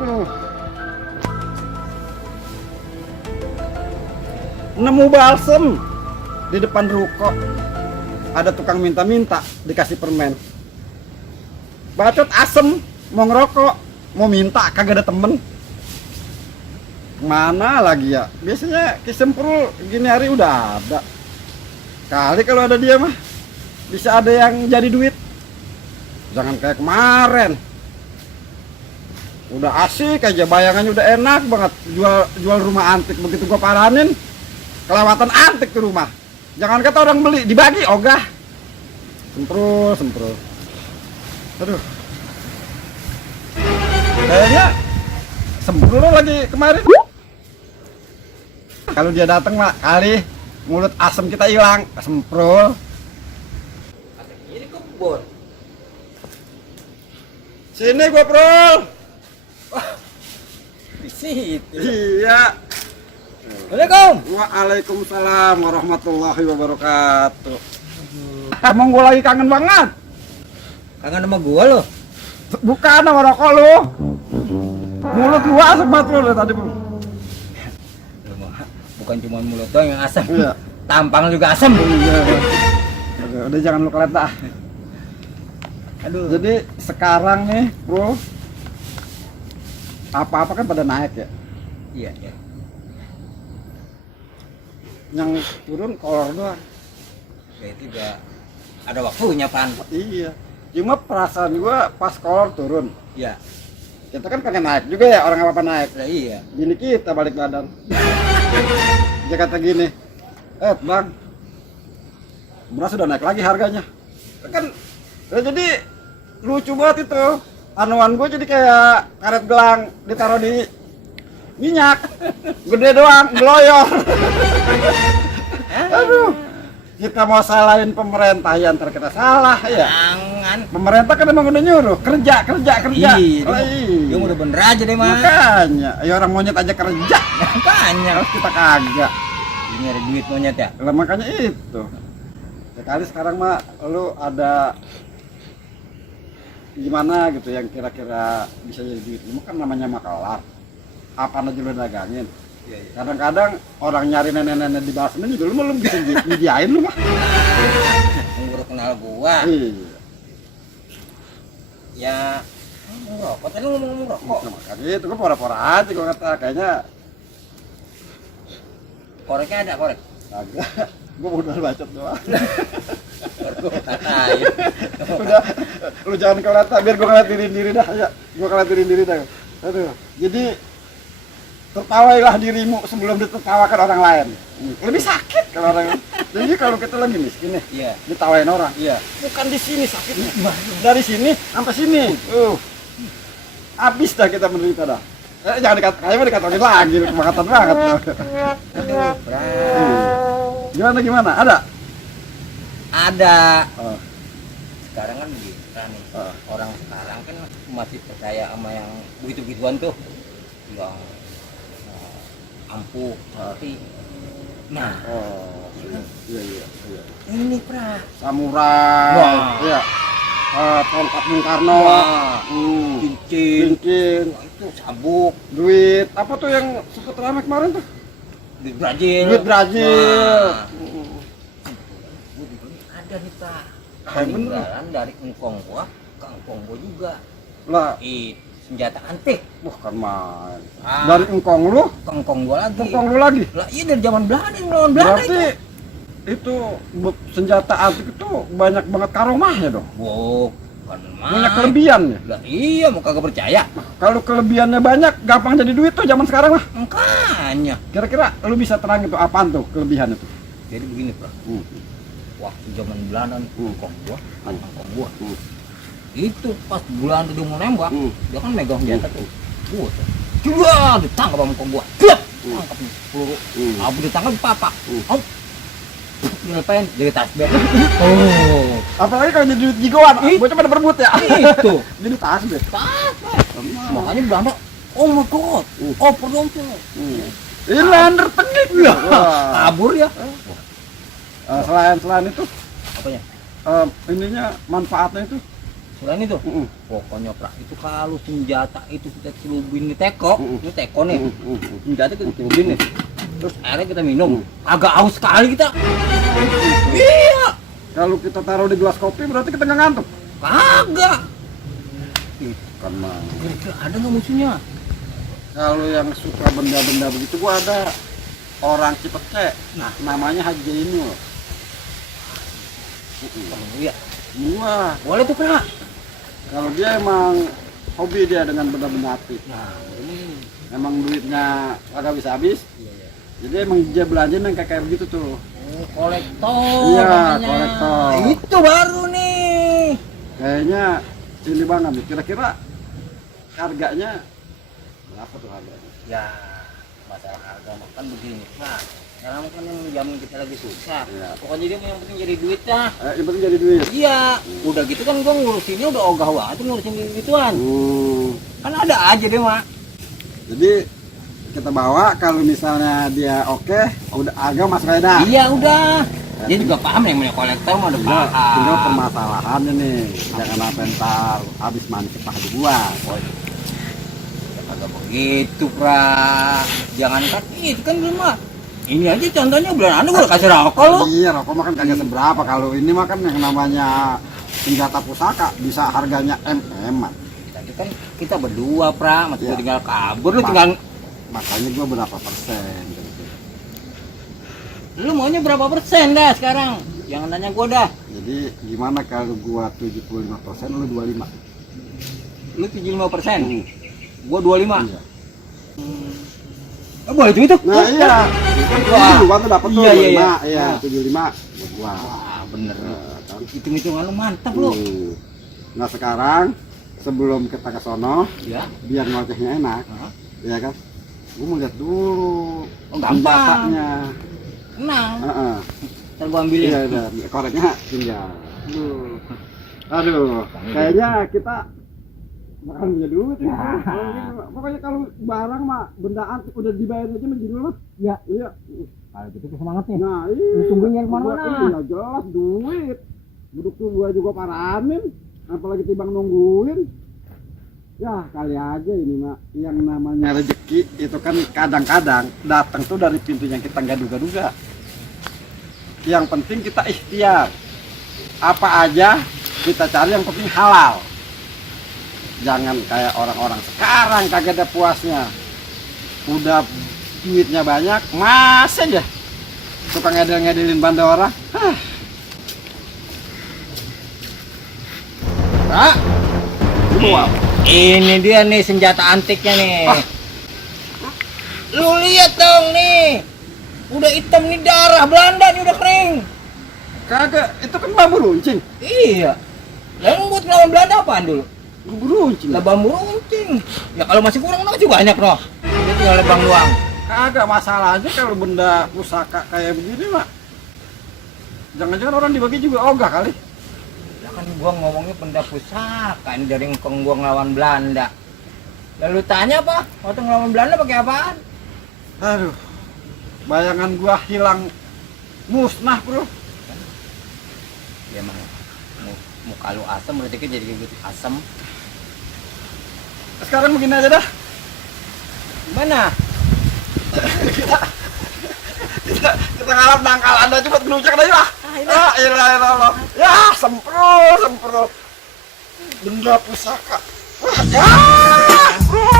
Aduh. Nemu balsem di depan ruko. Ada tukang minta-minta dikasih permen. Bacot asem, mau ngerokok, mau minta kagak ada temen. Mana lagi ya? Biasanya Kisemprul gini hari udah ada. Kali kalau ada dia mah bisa ada yang jadi duit. Jangan kayak kemarin. Udah asik aja, bayangannya udah enak banget. Jual rumah antik, begitu gua paranin kelewatan antik ke rumah. Jangan kata orang beli, dibagi ogah. Semprul. Aduh. Kayaknya Semprul lagi kemarin. Kalau dia datang mak, kali mulut asem kita hilang. Semprul. Ini kebun. Sini gua, Prul. Di situ. Iya. Assalamualaikum. Waalaikumsalam warahmatullahi wabarakatuh. Emang gua lagi kangen banget. Kangen sama gua lo. Bukan sama rokok lu. Mulut gua asem banget lu dari tadi, Bro. Bukan cuma mulut doang yang asam. Iya. Tampang juga asam. Iya. Udah jangan lu kelet dah. Aduh. Jadi sekarang nih, Bro, apa-apa kan pada naik ya. Iya, iya. Yang turun kolor doang. Ya itu juga ada waktunya, Pan. Iya. Cuma perasaan gua pas kolor turun. Iya. Kita kan pengen naik juga ya, orang apa-apa naik. Ya, iya. Gini kita balik badan. Dia kata gini, Bang, beras sudah naik lagi harganya. Kan ya jadi lucu banget itu. Anuan gue jadi kayak karet gelang ditaruh di minyak. Gede doang, geloyor. Aduh. Kita mau salahin pemerintah ya ntar kita salah ya. Jangan. Pemerintah kan emang udah nyuruh kerja. Iya. Iya. Dia udah bener aja deh, Mas. Makanya, ya orang monyet aja kerja. Makanya. Harus kita kagak. Ini ada duit monyet ya. Lah makanya itu. Sekali sekarang mah lu ada gimana gitu yang kira-kira bisa jadi duit. Lu kan namanya makelar. Apa aja lu dagangin. Iya, iya. Kadang-kadang orang nyari nenek-nenek di basement juga lu belum bisa nyediain lu mah. Baru kenal gua. Iya. Ya ngerokok, tadi ngomong rokok. Nah, makanya itu gua pora-pora aja gua kata kayaknya Koreknya ada korek. agak gua udah bacot doang. Gua katain. Udah lu jangan kelihatan biar gua ngeliatin diri dah ya. Gua ngeliatin diri dah. Aduh. Jadi tertawailah dirimu sebelum ditertawakan orang lain. Lebih sakit kalau orang. Jadi kalau kita lagi miskin nih, Iya. ditawain orang. Iya. Bukan di sini sakitnya. Dari sini sampai sini. Habis dah kita menderita dah. Jangan kayaknya dikatakan lagi, kemangatan banget. Aduh, berat. Gimana? Ada? Ada. Oh. Sekarang kan begitu nih. Oh. Orang sekarang kan masih percaya sama yang begitu-begituan tuh. Yang ampuh, tapi nah, Iya. ini pra Samurai. Wah. Iya. Tongkat Bung Karno. wah, cincin, Cincin. wah, itu sabuk, Duit. Apa tuh yang sempat ramai kemarin tuh? duit Brazil. Duit Brazil. Wah, gua juga ada nih pra. Kayak bener. Peninggalan dari engkong gua ke engkong gua juga. Lah, Senjata antik. bukan main. Ah. Dari engkong lu, Ke engkong gua lagi. engkong lu lagi. Lah iya dari zaman Belanda, melawan Belanda Berarti itu senjata antik itu banyak banget karomahnya dong. Wow, kan Punya kelebihannya. Lah iya, mau kagak percaya. Kalau kelebihannya banyak, gampang jadi duit tuh zaman sekarang mah. Makanya. Kira-kira lu bisa terang itu apaan tuh kelebihannya tuh? Jadi begini, Bro. Waktu zaman Belanda engkong gua. Itu pas Belanda dia mau nembak, dia kan megang senjata tuh. Gua tuh. Coba ditangkap sama engkong gua. Tangkap nih peluru. Abu ditangkap papak. Ngapain? Jadi tasbih. Oh. Apalagi kalau jadi duit jigoan, bocah pada berebut ya. Itu. Jadi tasbih. Makanya Belanda, oh my god, dompet. Inlander tengik ya. Kabur ya. Selain itu, Apanya? ininya manfaatnya itu Selain itu, pokoknya Pra, itu kalau senjata itu kita celupin di teko, ini teko nih, senjata kita celupin nih, terus airnya kita minum, agak haus sekali kita. Iya. Kalau kita taruh di gelas kopi berarti kita nggak ngantuk. Kagak. Kan mah. Kira-kira ada nggak musuhnya? Kalau yang suka benda-benda begitu gua ada orang Cipete. Nah, namanya Haji Jainul. Iya. Gua. Boleh tuh Pra. Kalau dia emang hobi dia dengan benda-benda api. Nah, ini. Emang duitnya agak bisa habis. Iya, iya. Jadi emang dia belanja yang kayak begitu tuh. Oh, kolektor. Iya, namanya. kolektor. Itu baru nih. Kayaknya ini banget nih. Kira-kira harganya berapa tuh harganya? Ya, masalah harga makan begini Pak. Sekarang kan yang zaman kita lagi susah. Iya. Pokoknya dia yang penting jadi duit dah. Yang penting jadi duit. Iya, udah gitu kan gua ngurusinnya udah ogah banget ngurusin gituan. Kan ada aja deh mak. Jadi kita bawa kalau misalnya dia oke, udah agak masuk aja dah. Iya udah. Dia juga paham yang namanya kolektor mah udah Tinggal paham. permasalahannya nih, jangan sampai ntar habis mandi kepala dibuang. Agak begitu Pra. Jangan kan itu kan belum mah. Ini aja contohnya bulan anu gua udah kasih rokok lu. Iya, rokok mah kan kagak seberapa. Kalau ini mah kan yang namanya senjata pusaka bisa harganya MM-an. Tadi kan kita berdua Pra, masih Iya. tinggal kabur lu tinggal. Makanya gua berapa persen gitu. Lu maunya berapa persen dah sekarang? Jangan nanya gua dah. Jadi gimana kalau gua 75%, lu 25%? Lu 75%, gua 25. Iya. Boleh itu. Nah iya, Wah. gua tuh dapat tuh Iya, iya, 25, iya. iya 75 buat gua. Wah, bener. Kan? Hitung-hitungan lu mantap lu. Nah sekarang sebelum kita ke sono, Ya. biar ngocehnya enak, Hah? ya kan? Gua mau lihat dulu Oh, gampang. senjatanya. Tenang. Heeh. Ntar gua ambilin. Iya, udah. Koreknya tinggal. Aduh, kayaknya kita makan punya duit ya. Pokoknya kalau barang mah bendaan udah dibayar aja mah gini mah. Iya. Iya. Kalau gitu semangat nih. Nah, iya. Lu tungguin yang mana-mana. Iya, jelas duit. Duduk tuh gua juga paranin, apalagi timbang nungguin. Ya, kali aja ini mah yang namanya rezeki itu kan kadang-kadang datang tuh dari pintu yang kita nggak duga-duga. Yang penting kita ikhtiar. Apa aja kita cari yang penting halal. Jangan kayak orang-orang sekarang kagak ada puasnya. Udah duitnya banyak, masa aja suka ngedel-ngedelin banda orang. Pak, ini mau apa? Ini dia nih senjata antiknya nih. Lu lihat dong nih. Udah hitam nih darah Belanda nih udah kering. Kagak, itu kan bambu runcing. Iya. Lalu buat ngelawan Belanda apaan dulu? Bambu runcing. Lah bambu runcing. Ya kalau masih kurang masih banyak noh. Dia tinggal lebang doang. Kagak masalahnya kalau benda pusaka kayak begini mah. Jangan-jangan orang dibagi juga ogah kali. Lah kan gua ngomongnya benda pusaka ini dari engkong gua ngelawan Belanda. Lalu tanya apa? Waktu ngelawan Belanda pakai apaan? Aduh, bayangan gua hilang musnah bro. Ya emang muka lu asem berarti kan jadi gitu asem. Sekarang begini aja dah. Gimana? kita ngalap dangkal Anda cepet ngelucak aja lah. Ilah. Ya, sempro. Benda pusaka. Wah, ya. Bro.